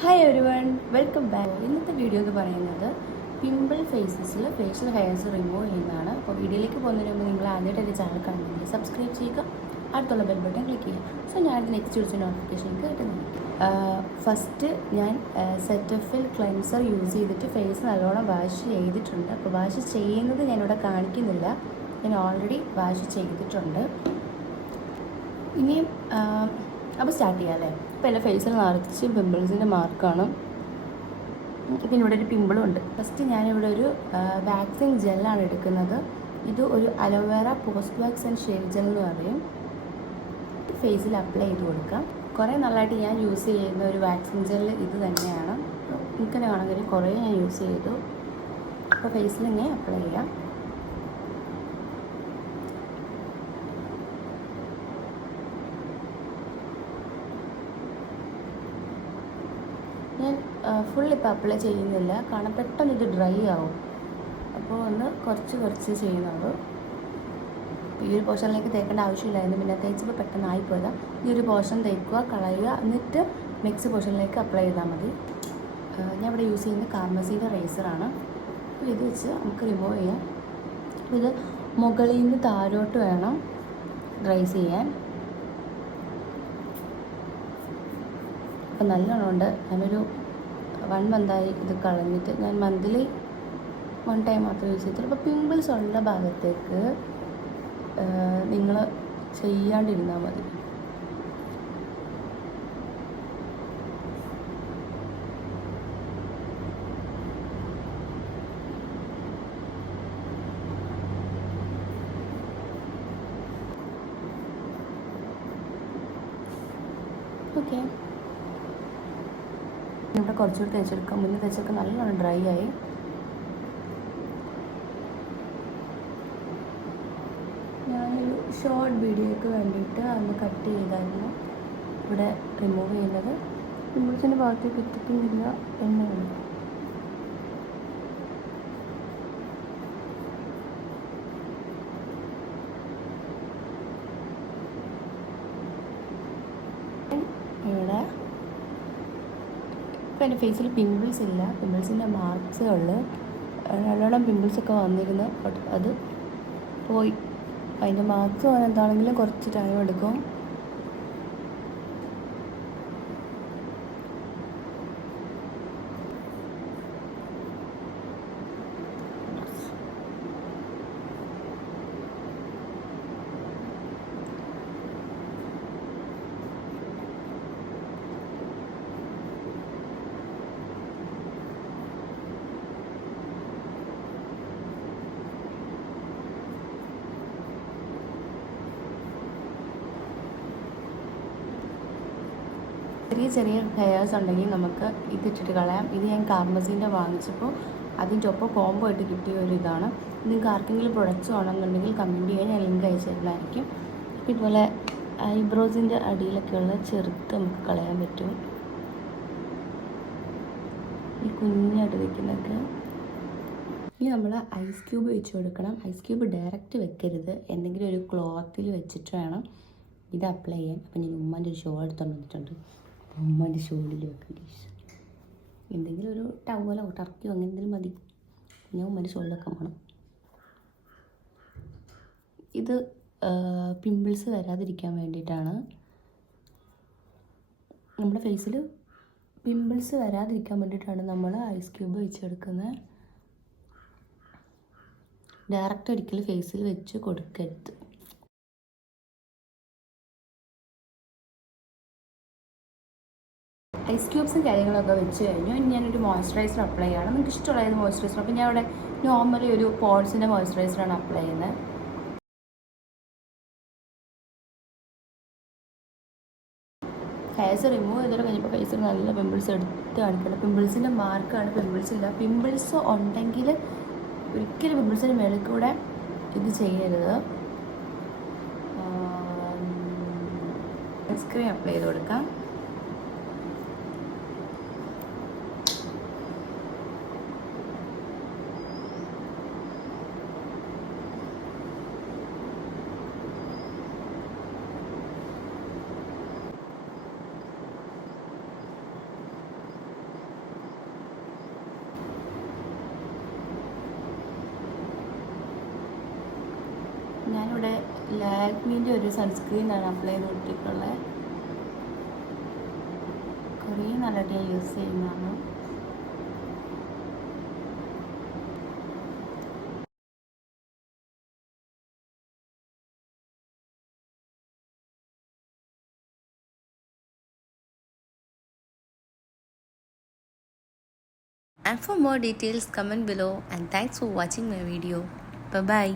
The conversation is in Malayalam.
Hi every one welcome back ഇന്നത്തെ വീഡിയോ എന്ന് പറയുന്നത് പിമ്പിൾ ഫേസസിൽ ഫേഷ്യൽ ഹെയർസ് റിമൂവ് ചെയ്യുന്നതാണ്. അപ്പോൾ വീഡിയോയിലേക്ക് പോകുന്നതിന് മുമ്പ് നിങ്ങൾ ആദ്യമായിട്ട് എന്റെ ചാനൽ കാണുന്നെങ്കിൽ സബ്സ്ക്രൈബ് ചെയ്യുക. അടുത്തുള്ള ബെൽ ബട്ടൺ ക്ലിക്ക് ചെയ്യുക. സോ ഞാൻ നെക്സ്റ്റ് വിളിച്ച നോട്ടിഫിക്കേഷൻ കിട്ടുന്നു ഫസ്റ്റ് ഞാൻ സെറ്റഫിൽ ക്ലെൻസർ യൂസ് ചെയ്തിട്ട് ഫേസ് നല്ലോണം വാഷ് ചെയ്തിട്ടുണ്ട്. അപ്പോൾ വാഷ് ചെയ്യുന്നത് ഞാനിവിടെ കാണിക്കുന്നില്ല. ഞാൻ ഓൾറെഡി വാഷ് ചെയ്തിട്ടുണ്ട്. ഇനിയും അപ്പോൾ സ്റ്റാർട്ട് ചെയ്യാം അല്ലേ? എന്റെ ഫേസിൽ നിറച്ച് പിമ്പിൾസിന്റെ മാർക്കാണ് പിന്നെ ഇവിടെ ഒരു പിമ്പിളും ഉണ്ട്. ഫസ്റ്റ് ഞാനിവിടെ ഒരു വാക്സിൻ ജെല്ലാണ് എടുക്കുന്നത്. ഇത് ഒരു aloe vera post waxing shave gel എന്ന് പറയും. ഫേസിൽ അപ്ലൈ ചെയ്ത് കൊടുക്കാം. കുറേ നല്ലതായിട്ട് ഞാൻ യൂസ് ചെയ്യുന്ന ഒരു വാക്സിൻ ജെൽ ഇത് തന്നെയാണ്. ഇങ്ങനെ ആണെങ്കിൽ കുറേ ഞാൻ യൂസ് ചെയ്തു. അപ്പോൾ ഫേസിൽ ഇങ്ങനെ അപ്ലൈ ചെയ്യാം ഞാൻ ഫുൾ ഇപ്പോൾ അപ്ലൈ ചെയ്യുന്നില്ല. കാരണം പെട്ടെന്ന് ഇത് ഡ്രൈ ആവും. അപ്പോൾ ഒന്ന് കുറച്ച് കുറച്ച് ചെയ്യുന്നുള്ളൂ. ഈ ഒരു പോർഷനിലേക്ക് തേക്കേണ്ട ആവശ്യമില്ലായിരുന്നു. പിന്നെ തേച്ചപ്പോൾ പെട്ടെന്ന് ആയിപ്പോയതാണ് ഈ ഒരു പോർഷൻ തേക്കുക കളയുക എന്നിട്ട് മിക്സ് പോർഷനിലേക്ക് അപ്ലൈ ചെയ്താൽ മതി. ഞാൻ ഇവിടെ യൂസ് ചെയ്യുന്നത് കാർമസീന്റെ റേസറാണ് അപ്പോൾ ഇത് വെച്ച് നമുക്ക് റിമൂവ് ചെയ്യാം. ഇത് മുകളിൽ നിന്ന് താഴോട്ട് വേണം റൈസ് ചെയ്യാൻ. അപ്പം നല്ലോണം ഉണ്ട്. ഞാനൊരു വൺ മന്തായി ഇത് കളഞ്ഞിട്ട് ഞാൻ മന്തിലി വൺ ടൈം മാത്രമേ യൂസ് ചെയ്തിട്ടുള്ളൂ അപ്പോൾ പിമ്പിൾസ് ഉള്ള ഭാഗത്തേക്ക് നിങ്ങൾ ചെയ്യാണ്ടിരുന്നാൽ മതി. ഓക്കെ ഇവിടെ കുറച്ചുകൂടി തേച്ചെടുക്കാം. മുന്നേ തേച്ചൊക്കെ നല്ലോണം ഡ്രൈ ആയി. ഞാനൊരു ഷോർട്ട് വീഡിയോയ്ക്ക് വേണ്ടിയിട്ട് അന്ന് കട്ട് ചെയ്തായിരുന്നു. ഇവിടെ റിമൂവ് ചെയ്യുന്നത്. പിമ്പിൾസിന്റെ ഭാഗത്തേക്ക് എത്തിക്കുന്നില്ല എണ്ണയാണ് ഇവിടെ ഇപ്പം എന്റെ ഫേസിൽ പിമ്പിൾസ് ഇല്ല. പിമ്പിൾസിന്റെ മാർക്സേ ഉള്ളൂ. നല്ലോണം പിമ്പിൾസ് ഒക്കെ വന്നിരുന്നു ബട്ട് അത് പോയി. അതിന്റെ മാർക്സ് വന്നെന്താണെങ്കിലും കുറച്ച് ടൈം എടുക്കും. ചെറിയ ചെറിയ ഹെയർസ് ഉണ്ടെങ്കിൽ നമുക്ക് ഇത് ഇതിട്ടിട്ട് കളയാം. ഇത് ഞാൻ കാർമസീന്റെ വാങ്ങിച്ചപ്പോൾ അതിന്റെ ഒപ്പം കോംബോ ആയിട്ട് കിട്ടിയ ഒരു ഇതാണ്. നിങ്ങൾക്ക് ആർക്കെങ്കിലും പ്രൊഡക്റ്റ്സ് വേണമെന്നുണ്ടെങ്കിൽ കമന്റ് ചെയ്യാൻ ഞാൻ ലിങ്ക് അയച്ചു തരുന്നതായിരിക്കും ഇതുപോലെ ഐബ്രോസിന്റെ അടിയിലൊക്കെയുള്ള ചെറുത്ത് നമുക്ക് കളയാൻ പറ്റും. ഈ കുഞ്ഞായിട്ട് നിൽക്കുന്നതൊക്കെ. ഇനി നമ്മൾ ഐസ് ക്യൂബ് വെച്ച് കൊടുക്കണം. ഐസ് ക്യൂബ് ഡയറക്റ്റ് വെക്കരുത്. എന്തെങ്കിലും ഒരു ക്ലോത്തിൽ വെച്ചിട്ട് വേണം ഇത് അപ്ലൈ ചെയ്യാൻ. അപ്പം ഞാൻ ഉമ്മാന്റെ ഒരു ഷോ എടുത്തു വന്നിട്ടുണ്ട്. ഉമ്മാന്റെ ഷോളിൽ ടീച്ചർ എന്തെങ്കിലും ഒരു ടവലോ ടർക്കിയോ അങ്ങനെ എന്തെങ്കിലും മതി. ഞാൻ ഉമ്മന്റെ ഷോളിൽ വെക്കാൻ പോകണം ഇത് പിമ്പിൾസ് വരാതിരിക്കാൻ വേണ്ടിയിട്ടാണ്. നമ്മുടെ ഫേസിൽ പിമ്പിൾസ് വരാതിരിക്കാൻ വേണ്ടിയിട്ടാണ് നമ്മൾ ഐസ് ക്യൂബ് വെച്ചെടുക്കുന്നത്. ഡയറക്റ്റ് ഒരിക്കലും ഫേസിൽ വെച്ച് കൊടുക്കരുത്. ഐസ് ക്യൂബ്സും കാര്യങ്ങളൊക്കെ വെച്ച് കഴിഞ്ഞു. ഇനി ഞാനൊരു മോയ്സ്ചറൈസർ അപ്ലൈ ചെയ്യണം. നമുക്ക് ഇഷ്ടമുള്ള മോയ്സ്ചറൈസർ അപ്പോൾ ഞാൻ അവിടെ നോർമലി ഒരു പോൾസിന്റെ മോയ്സ്ചറൈസറാണ് അപ്ലൈ ചെയ്യുന്നത്. ഫേസ് റിമൂവ് ചെയ്തിട്ട് കഴിഞ്ഞപ്പോൾ ഫേസിൽ നല്ല പിമ്പിൾസ് എടുത്ത് കാണിക്കണം പിമ്പിൾസിന്റെ മാർക്കാണ് പിമ്പിൾസ് ഇല്ല. പിമ്പിൾസ് ഉണ്ടെങ്കിൽ ഒരിക്കലും പിമ്പിൾസിന്റെ മേളിൽ കൂടെ ഇത് ചെയ്യരുത്. സൺസ്ക്രീൻ അപ്ലൈ ചെയ്ത് കൊടുക്കാം. ലാക്മീന്റെ ഒരു സൺസ്ക്രീനാണ് അപ്ലൈ ചെയ്ത് കൊടുത്തിട്ടുള്ളത് കുറേ നാളായിട്ട് ഞാൻ യൂസ് ചെയ്യുന്നതാണ് And for more details, comment below. And thanks for watching my video. Bye bye.